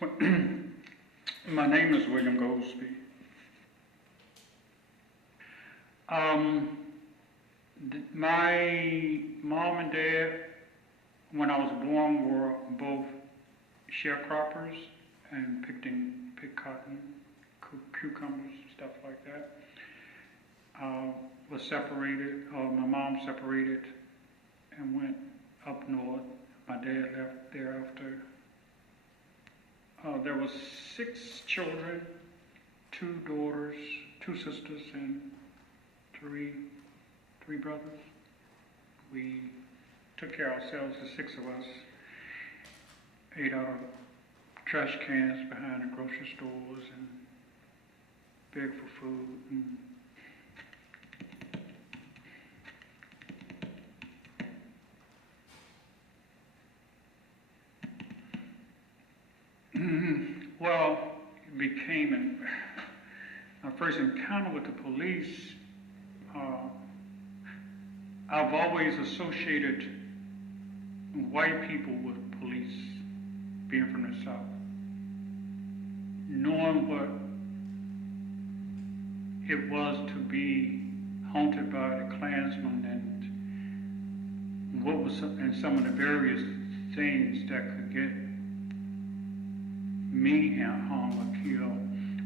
My name is William Goldsby. My mom and dad, when I was born, were both sharecroppers and picked cotton, cucumbers, stuff like that. Was separated. My mom separated and went up north. My dad left thereafter. There was 6 children, 2 daughters, 2 sisters, and 3 brothers. We took care of ourselves, the 6 of us. Ate out of trash cans behind the grocery stores and begged for food. Well, it became my first encounter with the police. I've always associated white people with police, being from the South. Knowing what it was to be haunted by the Klansmen and what was and some of the various things that could get me hung or killed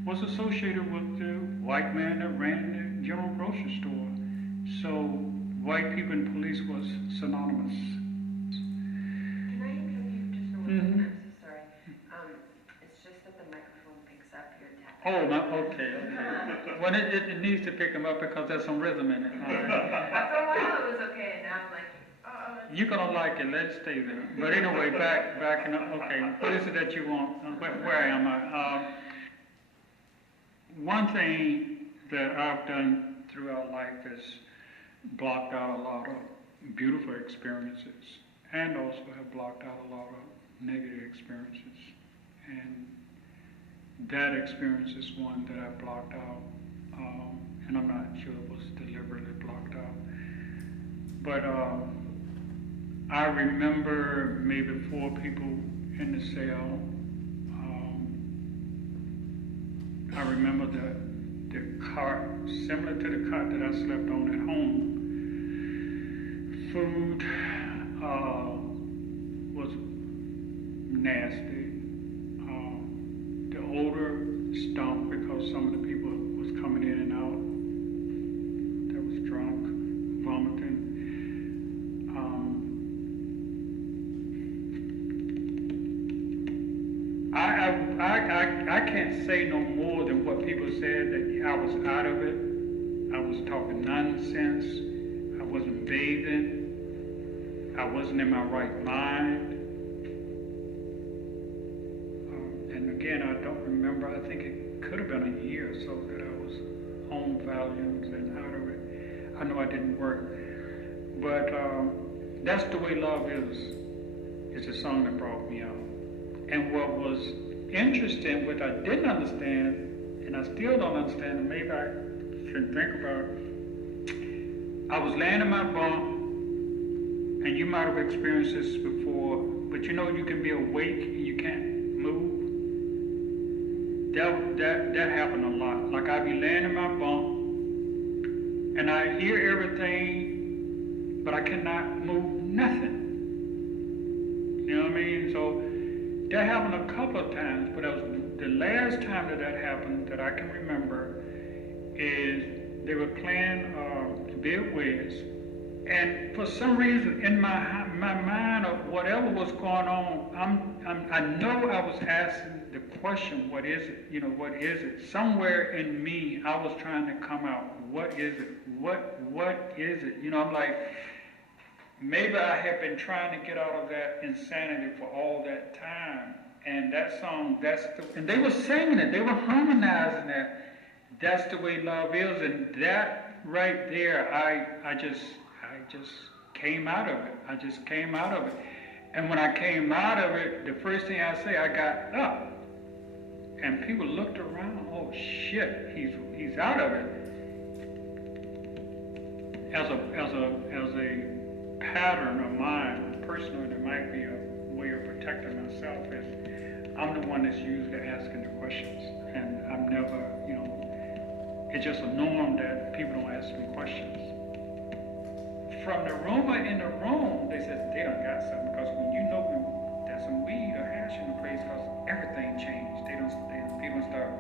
was associated with the white man that ran the general grocery store. So white people and police was synonymous. Can I interrupt you just for 1 second? I'm so sorry. It's just that the microphone picks up your tap. Oh, okay. Well, it needs to pick them up because there's some rhythm in it. For a while it was okay, and now I'm like, You're gonna like it. Let's stay there. But anyway, back in. Okay, what is it that you want? Where am I? One thing that I've done throughout life is blocked out a lot of beautiful experiences, and also have blocked out a lot of negative experiences. And that experience is one that I blocked out, and I'm not sure it was deliberately blocked out. But I remember maybe 4 people in the cell. I remember the cot, similar to the cot that I slept on at home. Food was nasty. The odor stunk because some of the people was coming in and out that was drunk, vomiting. I can't say no more than what people said, that I was out of it. I was talking nonsense. I wasn't bathing. I wasn't in my right mind. And again, I don't remember. I think it could have been a year or so that I was on Valiums and out of it. I know I didn't work. But That's the Way Love Is a song that brought me out. And what was interesting, what I didn't understand, and I still don't understand, and maybe I should think about it, I was laying in my bunk, and you might have experienced this before, but you know you can be awake and you can't move. That happened a lot. Like I'd be laying in my bunk, and I hear everything, but I cannot move nothing. You know what I mean? So that happened a couple of times, but the last time that happened that I can remember is they were playing Bill Wiz, and for some reason in my mind of whatever was going on, I know I was asking the question, what is it? You know, what is it? Somewhere in me, I was trying to come out, what is it? What is it? You know, I'm like, maybe I had been trying to get out of that insanity for all that time. And that song, and they were singing it, they were harmonizing that. That's the way love is, and that right there, I just came out of it. I just came out of it. And when I came out of it, the first thing I say, I got up. And people looked around, oh shit, he's out of it. As a pattern of mine, personally, there might be a way of protecting myself is I'm the one that's usually asking the questions, and I'm never, it's just a norm that people don't ask me questions. From the rumor in the room, they said they done got something, because when there's some weed or hash in the place, because everything changed. People start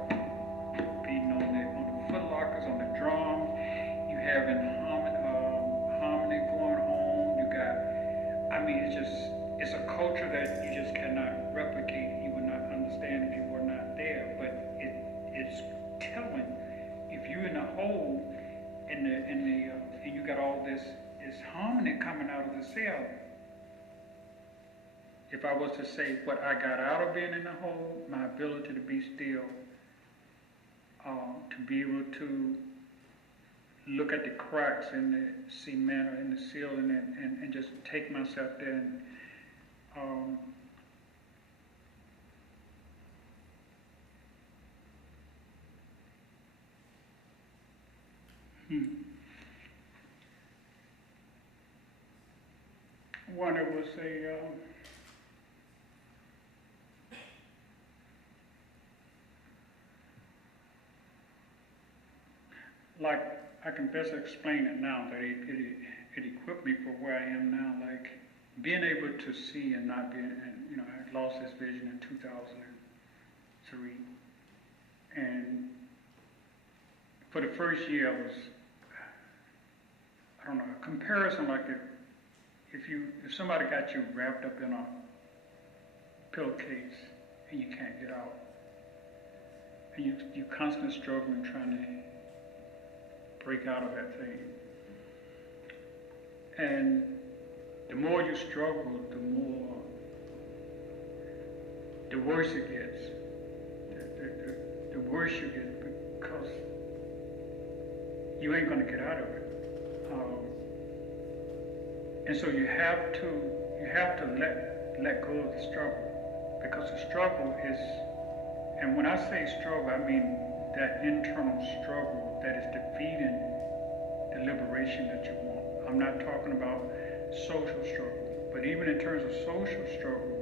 beating on the foot lockers, on the drums. You having harmony going on. You got, it's a culture that you just cannot replicate. You would not understand if you were not there. But it's telling, if you're in the hole, and you got all this harmony coming out of the cell. If I was to say what I got out of being in the hole, my ability to be still, to be able to look at the cracks in the cement or in the ceiling and just take myself there and one, it was like, I can best explain it now, but it equipped me for where I am now. Like, being able to see and not being, and I lost this vision in 2003, and for the first year I was, I don't know, a comparison like if somebody got you wrapped up in a pillowcase and you can't get out, and you constantly struggling trying to break out of that thing. And the more you struggle, the worse it gets. The worse you get, because you ain't gonna get out of it. And so you have to let go of the struggle, because the struggle is, and when I say struggle, I mean that internal struggle that is defeating the liberation that you want. I'm not talking about social struggle, but even in terms of social struggle,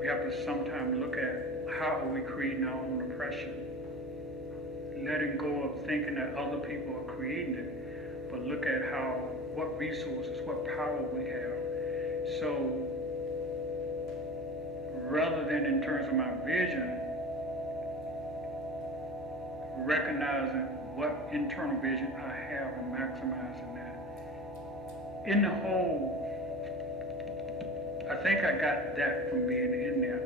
we have to sometimes look at how are we creating our own oppression. Letting go of thinking that other people are creating it, but look at what resources, what power we have. So rather than in terms of my vision, recognizing what internal vision I have and maximizing that. In the whole, I think I got that from being in there.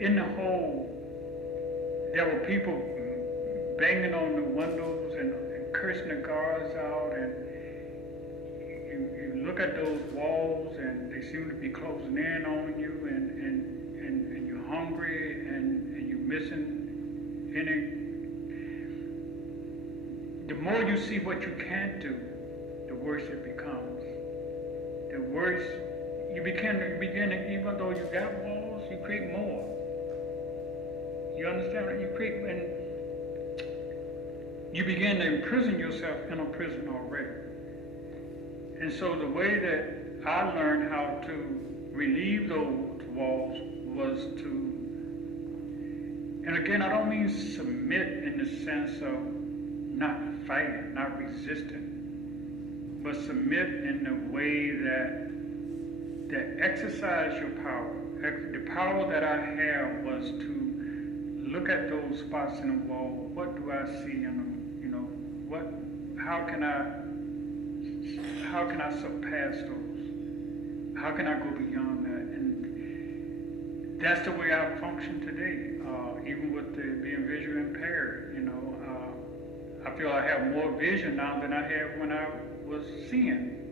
In the whole, there were people banging on the windows and cursing the guards out, and you look at those walls and they seem to be closing in on you, and you're hungry and you're missing any. The more you see what you can't do, the worse it becomes. The worse you begin to, even though you got walls, you create more. You understand what you create, and you begin to imprison yourself in a prison already. And so the way that I learned how to relieve those walls was to, and again, I don't mean submit in the sense of not fighting, not resisting, but submit in the way that exercise your power. The power that I have was to look at those spots in the wall. What do I see in them? How can I surpass those? How can I go beyond that? And that's the way I function today. Even with being visually impaired, I feel I have more vision now than I had when I was seeing.